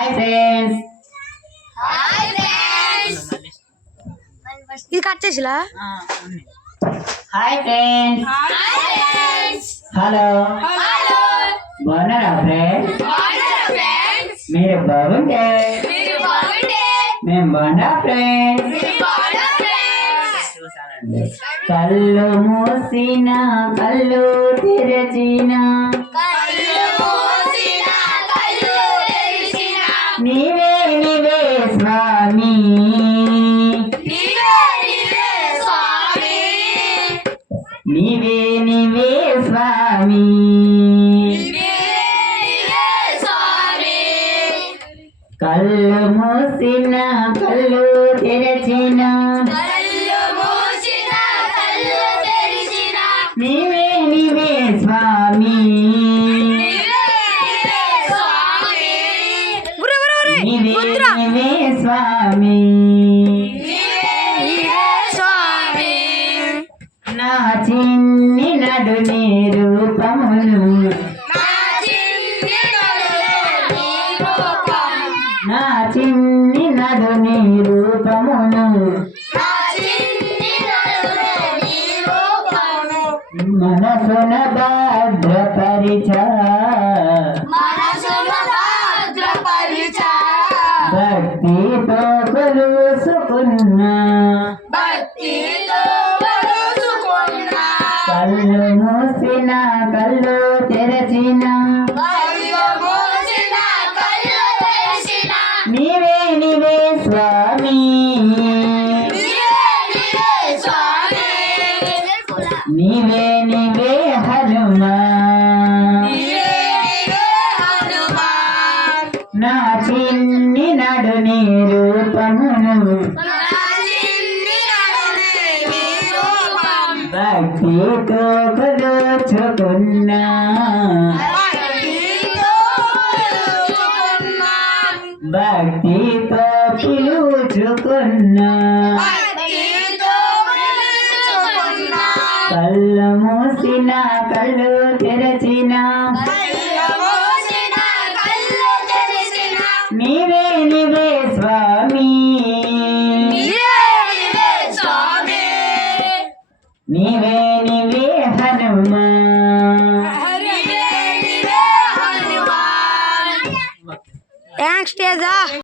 Hi friends ఇది cut చేసిలా hi friends hello బాగున్నారా friends మీరు బాగుంటే మేము బాగున్నా ఫ్రెండ్స్ కళ్ళు మూసిన కళ్ళు తెరచిన నీవే నీవే స్వామి నీవే నీవే స్వామి కళ్ళు మూసిన కళ్ళు తెరచిన నీవే నీవే స్వామి నీవే నీవే స్వామి నా చిన్ని నడు నీ రూపమును నా చిన్ని నడు నీ రూపమును మనసున భద్రపరిచ భక్తితో కొలుసుకున్నా కళ్ళు మూసిన కళ్ళు తెరచిన నీవే నీవే స్వామి నీవే నీవే హనుమా నా చిన్ని నడు నీ రూపమును భక్తితో కొలుచుకున్నా భక్తితో పిలుచుకున్నా కళ్ళు మూసిన కళ్ళు తెరచిన నీవే నీవే స్వామి నీవే నీవే హనుమా థ్యాంక్స్ తేజా.